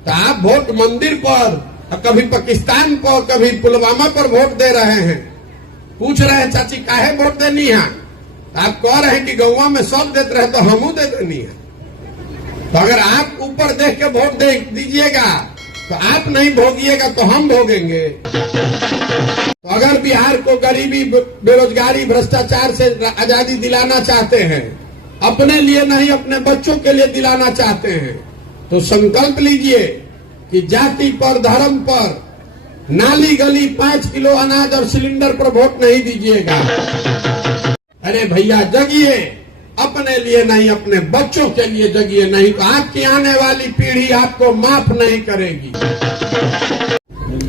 तो आप वोट मंदिर पर, कभी पाकिस्तान पर, कभी पुलवामा पर वोट दे रहे हैं। पूछ रहे हैं चाची काहे वोट देनी है, तो आप कह रहे हैं कि गौवा में सब देते रहे तो हमू दे देनी है। तो अगर आप ऊपर देख के वोट दे दीजिएगा तो आप नहीं भोगिएगा तो हम भोगेंगे। तो अगर बिहार को गरीबी, बेरोजगारी, भ्रष्टाचार से आजादी दिलाना चाहते हैं, अपने लिए नहीं अपने बच्चों के लिए दिलाना चाहते हैं, तो संकल्प लीजिए कि जाति पर, धर्म पर, नाली गली 5 किलो अनाज और सिलेंडर पर वोट नहीं दीजिएगा। अरे भैया जगिए, अपने लिए नहीं अपने बच्चों के लिए जगिए, नहीं तो आपकी आने वाली पीढ़ी आपको माफ नहीं करेगी।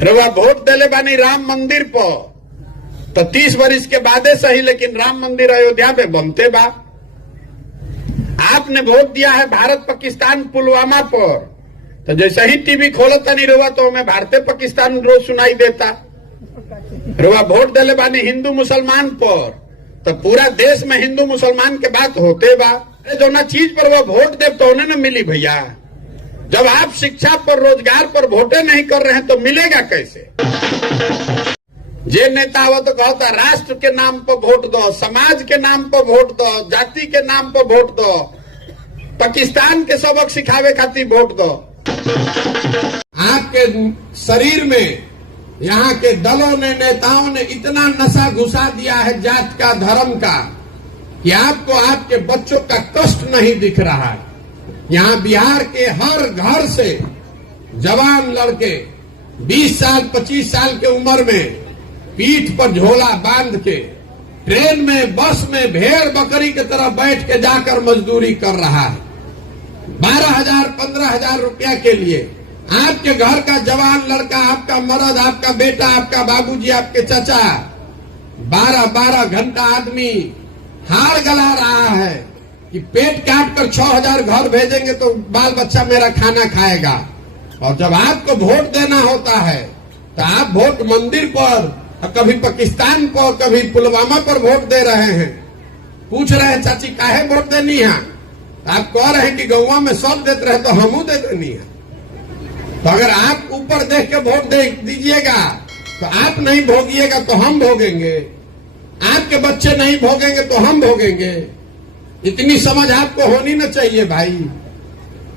रवा वोट देले बानी राम मंदिर पर, तो 30 वर्ष के बादे सही, लेकिन राम मंदिर अयोध्या में बनते बा। आपने वोट दिया है भारत पाकिस्तान पुलवामा पर, तो जैसे ही टीवी खोलता नहीं रहा तो हमें भारतीय पाकिस्तान रोज सुनाई देता। रवा वोट देले बानी हिंदू मुसलमान पर, तो पूरा देश में हिंदू मुसलमान के बात होते बा। जो ना चीज पर वो वोट दे तो उन्हें न मिली भैया। जब आप शिक्षा पर, रोजगार पर वोटे नहीं कर रहे हैं तो मिलेगा कैसे। जे नेता हो तो कहता राष्ट्र के नाम पर वोट दो, समाज के नाम पर वोट दो, जाति के नाम पर वोट दो, पाकिस्तान के सबक सिखावे खातिर वोट दो। आपके शरीर में यहाँ के दलों ने, नेताओं ने इतना नशा घुसा दिया है जात का, धर्म का, कि आपको आपके बच्चों का कष्ट नहीं दिख रहा है। यहाँ बिहार के हर घर से जवान लड़के 20 साल 25 साल के उम्र में पीठ पर झोला बांध के ट्रेन में, बस में भेड़ बकरी की तरह बैठ के जाकर मजदूरी कर रहा है 12,000 15,000 रुपया के लिए। आपके घर का जवान लड़का, आपका मर्द, आपका बेटा, आपका बाबूजी, आपके चाचा 12-12 घंटा आदमी हाड़ गला रहा है कि पेट काट कर 6,000 घर भेजेंगे तो बाल बच्चा मेरा खाना खाएगा। और जब आपको वोट देना होता है तो आप वोट मंदिर पर, कभी पाकिस्तान पर, कभी पुलवामा पर वोट दे रहे हैं। पूछ रहे हैं चाची काहे वोट देनी है, तो आप कह रहे हैं कि गौवा में सब देते रहे तो हमू दे देनी है। तो अगर आप ऊपर देख के वोट दे दीजिएगा तो आप नहीं भोगिएगा तो हम भोगेंगे, आपके बच्चे नहीं भोगेंगे तो हम भोगेंगे। इतनी समझ आपको होनी न चाहिए भाई।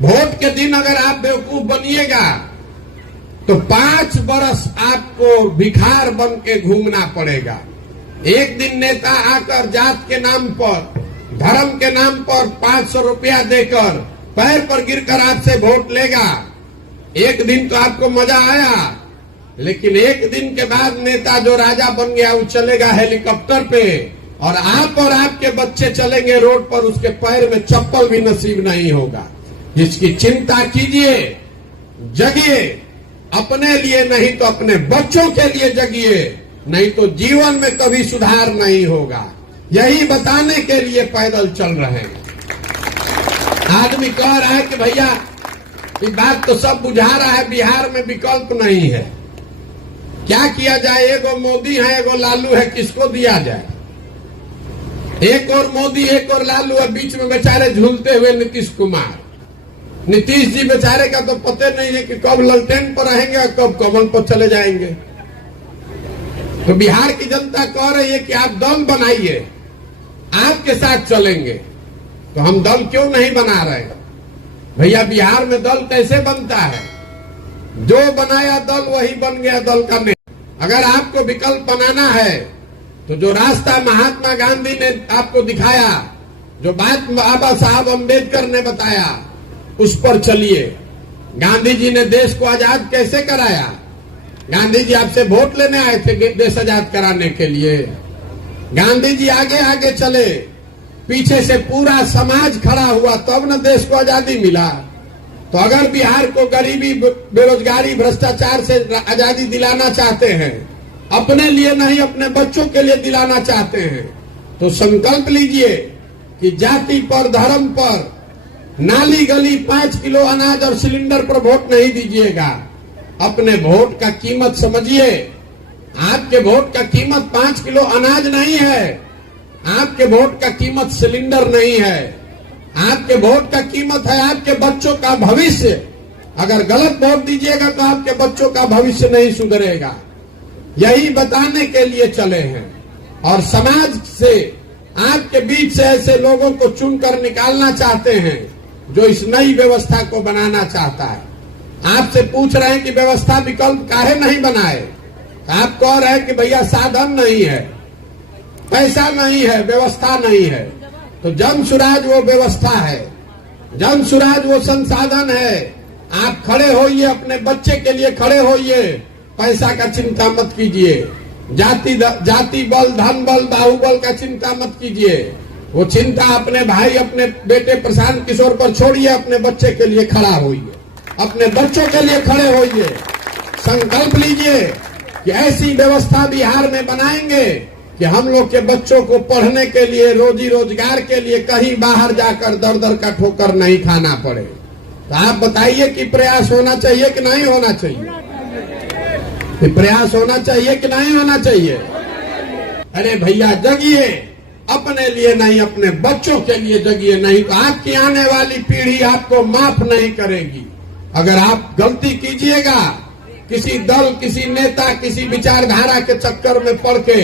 वोट के दिन अगर आप बेवकूफ बनिएगा तो 5 बरस आपको भिखार बन के घूमना पड़ेगा। एक दिन नेता आकर जात के नाम पर, धर्म के नाम पर 500 रुपया देकर पैर पर गिरकर आपसे वोट लेगा। एक दिन तो आपको मजा आया, लेकिन एक दिन के बाद नेता जो राजा बन गया वो चलेगा हेलीकॉप्टर पे, और आप और आपके बच्चे चलेंगे रोड पर, उसके पैर में चप्पल भी नसीब नहीं होगा। जिसकी चिंता कीजिए, जगिए, अपने लिए नहीं तो अपने बच्चों के लिए जगिए, नहीं तो जीवन में कभी सुधार नहीं होगा। यही बताने के लिए पैदल चल रहे हैं। आदमी कह रहा है कि भैया ये बात तो सब बुझा रहा है, बिहार में विकल्प नहीं है, क्या किया जाए। एगो मोदी है, एगो लालू है, किसको दिया जाए। एक और मोदी, एक और लालू है, बीच में बेचारे झूलते हुए नीतीश कुमार। नीतीश जी बेचारे का तो पता नहीं है कि कब ललटेन पर रहेंगे और कब कमल पर चले जाएंगे। तो बिहार की जनता कह रही है कि आप दल बनाइए, आपके साथ चलेंगे। तो हम दल क्यों नहीं बना रहे भैया। बिहार में दल कैसे बनता है, जो बनाया दल वही बन गया दल का नेता। अगर आपको विकल्प बनाना है तो जो रास्ता महात्मा गांधी ने आपको दिखाया, जो बात बाबा साहब अम्बेडकर ने बताया, उस पर चलिए। गांधी जी ने देश को आजाद कैसे कराया। गांधी जी आपसे वोट लेने आए थे देश आजाद कराने के लिए। गांधी जी आगे आगे चले, पीछे से पूरा समाज खड़ा हुआ, तब न देश को आजादी मिला। तो अगर बिहार को गरीबी, बेरोजगारी, भ्रष्टाचार से आजादी दिलाना चाहते हैं, अपने लिए नहीं अपने बच्चों के लिए दिलाना चाहते हैं, तो संकल्प लीजिए कि जाति पर, धर्म पर, नाली गली 5 किलो अनाज और सिलेंडर पर वोट नहीं दीजिएगा। अपने वोट का कीमत समझिए। आपके वोट का कीमत 5 किलो अनाज नहीं है, आपके वोट का कीमत सिलेंडर नहीं है, आपके वोट का कीमत है आपके बच्चों का भविष्य, अगर गलत वोट दीजिएगा तो आपके बच्चों का भविष्य नहीं सुधरेगा। यही बताने के लिए चले हैं और समाज से आपके बीच से ऐसे लोगों को चुनकर निकालना चाहते हैं जो इस नई व्यवस्था को बनाना चाहता है। आपसे पूछ रहे हैं कि व्यवस्था विकल्प काहे नहीं बनाए। आप कह रहे हैं कि भैया साधन नहीं है, पैसा नहीं है, व्यवस्था नहीं है। तो जन सुराज वो व्यवस्था है, जन सुराज वो संसाधन है। आप खड़े होइए, अपने बच्चे के लिए खड़े होइए, पैसा का चिंता मत कीजिए, जाति बल, धन बल, बाहुबल का चिंता मत कीजिए। वो चिंता अपने भाई, अपने बेटे प्रशांत किशोर पर छोड़िए, अपने बच्चे के लिए खड़ा होइए, अपने बच्चों के लिए खड़े होइए। संकल्प लीजिए कि ऐसी व्यवस्था बिहार में बनाएंगे कि हम लोग के बच्चों को पढ़ने के लिए, रोजी रोजगार के लिए कहीं बाहर जाकर दर दर का ठोकर नहीं खाना पड़े। तो आप बताइए कि प्रयास होना चाहिए कि नहीं होना चाहिए? कि प्रयास होना चाहिए कि नहीं होना चाहिए? अरे भैया जगिए, अपने लिए नहीं, अपने बच्चों के लिए जगिए, नहीं तो आपकी आने वाली पीढ़ी आपको माफ नहीं करेगी। अगर आप गलती कीजिएगा किसी दल, किसी नेता, किसी विचारधारा के चक्कर में पड़ के,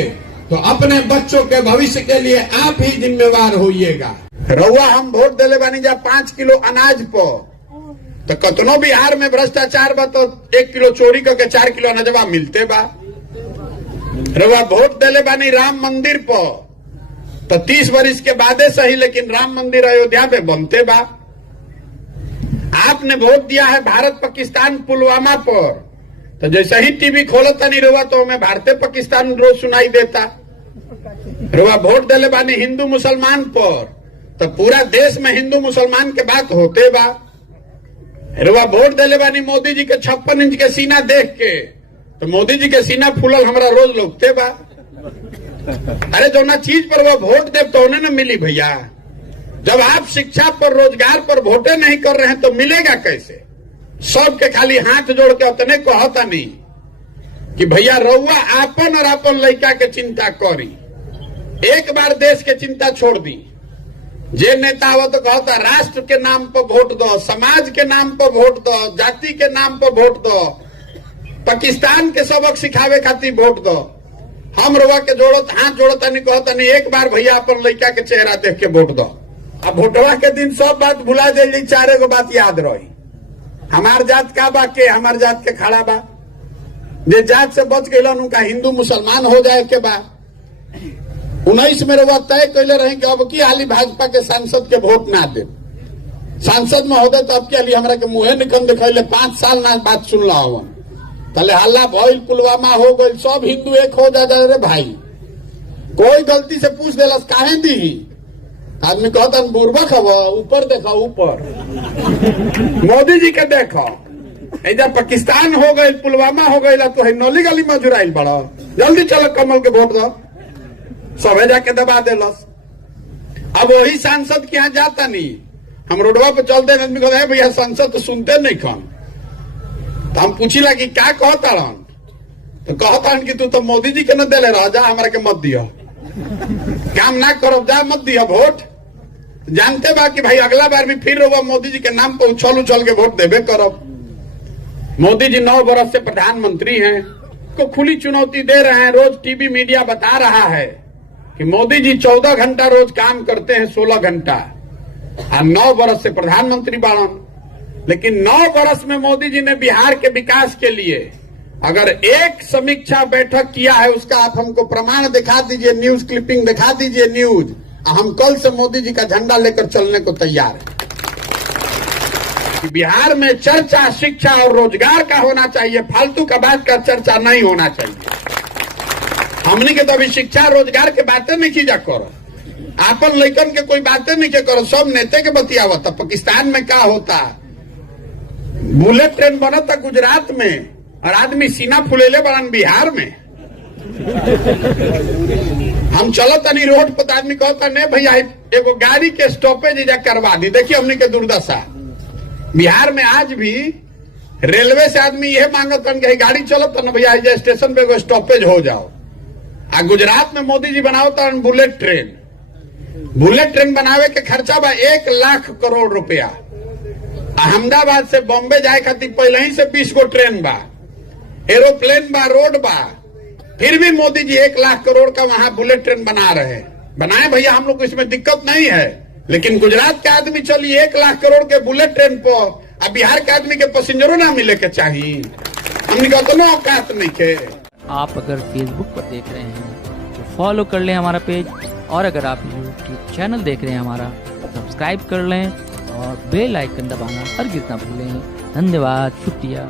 तो अपने बच्चों के भविष्य के लिए आप ही जिम्मेवार होइएगा। रउआ हम वोट दिले बानी जा 5 किलो अनाज पर, तो कतनो बिहार में भ्रष्टाचार बा तो 1 किलो चोरी करके 4 किलो अनाजवा मिलते बा। रउआ वोट दिले बानी राम मंदिर पर, तो 30 वर्ष के बादे सही, लेकिन राम मंदिर अयोध्या में बनते बा। आपने वोट दिया है भारत पाकिस्तान पुलवामा पर, तो जैसे ही टीवी खोलता नहीं रहुआ तो हमें भारतीय पाकिस्तान रोज सुनाई देता। रहुआ वोट दिले बानी हिंदू मुसलमान पर, तो पूरा देश में हिंदू मुसलमान के बात होते बा। रहुआ वोट दिले बानी मोदी जी के 56 इंच के सीना देख के, तो मोदी जी के सीना फूलल हमारा रोज लोगते बा। अरे जो ना चीज पर वो वोट दे तो उन्हें न मिली भैया। जब आप शिक्षा पर, रोजगार पर वोटे नहीं कर रहे हैं तो मिलेगा कैसे? सबके खाली हाथ जोड़ के उतने कहता नहीं कि भैया रउआ आपन और आपन लड़का के चिंता करी, एक बार देश के चिंता छोड़ दी। जे नेता हो तो कहता राष्ट्र के नाम पर वोट दो, समाज के नाम पर वोट दो, जाति के नाम पर वोट दो, पाकिस्तान के सबक सिखावे खातिर वोट दो। हम रउआ के जोड़त, हाथ जोड़ता नहीं, कहता नहीं एक बार भैया अपन लड़का के चेहरा देख के वोट दो। अब वोटवा के दिन सब बात भुला जाइए, 4 बात याद रही। हमार जात का बा के, हमार जात के खड़ा बा, जे जात से बच गए उनका हिंदू मुसलमान हो जाए के बा। 19 में रउआ तय कैले रहे कि अब की हाली भाजपा के सांसद के वोट ना दे। सांसद महोदय तो अब के हाली हमरा के मुहे निकन दिखैले 5 साल ना बात सुनला हवन, तले हल्ला भइल, पुलवामा हो गई, सब हिंदू एक हो जा रे भाई। कोई गलती से पूछ देलस काहे दी, आदमी कहता बुर्बक हव, ऊपर देखो, ऊपर मोदी जी के देखो। इधर पाकिस्तान हो गई, पुलवामा हो गई, तो है नौली गली में जुराइल बड़ा, जल्दी चलो कमल के वोट दो, सबे जाके दबा देलस। अब वही सांसद के यहाँ जाता नहीं, हम रोडवा पे चलते आदमी कहते भैया सांसद तो सुनते नहीं कौन। तो हम पूछिला कि क्या कहता रन, तो कहता कि तू तो मोदी जी के न दिले रह, जा हमारा के मत दियो, काम ना करो, जा मत दियो वोट। जानते बा कि भाई अगला बार भी फिर वो मोदी जी के नाम पर उछल के वोट देवे करो। मोदी जी 9 वर्ष से प्रधानमंत्री हैं, को खुली चुनौती दे रहे हैं। रोज टीवी मीडिया बता रहा है कि मोदी जी 14 घंटा रोज काम करते हैं, 16 घंटा, और 9 वर्ष से प्रधानमंत्री बाड़न। लेकिन 9 वर्ष में मोदी जी ने बिहार के विकास के लिए अगर एक समीक्षा बैठक किया है, उसका आप हमको प्रमाण दिखा दीजिए, न्यूज क्लिपिंग दिखा दीजिए, न्यूज। हम कल से मोदी जी का झंडा लेकर चलने को तैयार है। कि बिहार में चर्चा शिक्षा और रोजगार का होना चाहिए, फालतू का बात का चर्चा नहीं होना चाहिए। हमने के तो अभी शिक्षा रोजगार के बातें नहीं की जा करो, आपन लइकन के कोई बातें नहीं के करो, सब नेता के बतियावत। पाकिस्तान में क्या होता, बुलेट ट्रेन बनता गुजरात में और आदमी सीना फुलेले बड़न बिहार में। हम चलत नहीं रोड पर, आदमी कहता नहीं भैया एगो गाड़ी के स्टॉपेज जा करवा दी। देखिए हमने के दुर्दशा बिहार में आज भी रेलवे से आदमी यह मांगत कि गाड़ी चलत ना भैया स्टेशन पे एगो स्टॉपेज हो जाओ। आ गुजरात में मोदी जी बनावता बुलेट ट्रेन। बुलेट ट्रेन बनावे के खर्चा बा 1 लाख करोड़ रुपया। अहमदाबाद से बॉम्बे जाए खातिर पहले ही से 20 गो ट्रेन बा, एरोप्लेन बा, रोड बा, फिर भी मोदी जी 1 लाख करोड़ का वहां बुलेट ट्रेन बना रहे हैं। बनाए भैया, हम लोग को इसमें दिक्कत नहीं है, लेकिन गुजरात के आदमी चलिए 1 लाख करोड़ के बुलेट ट्रेन पर, अब बिहार के आदमी के पैसेंजरों ना मिले के चाहिए, हमने का तो औकात नहीं के। आप अगर फेसबुक पर देख रहे हैं तो फॉलो कर लें हमारा पेज, और अगर आप यूट्यूब चैनल देख रहे हैं हमारा, सब्सक्राइब कर लें और बेल आइकन दबाना हरगिज़ ना भूलें। धन्यवाद, शुक्रिया।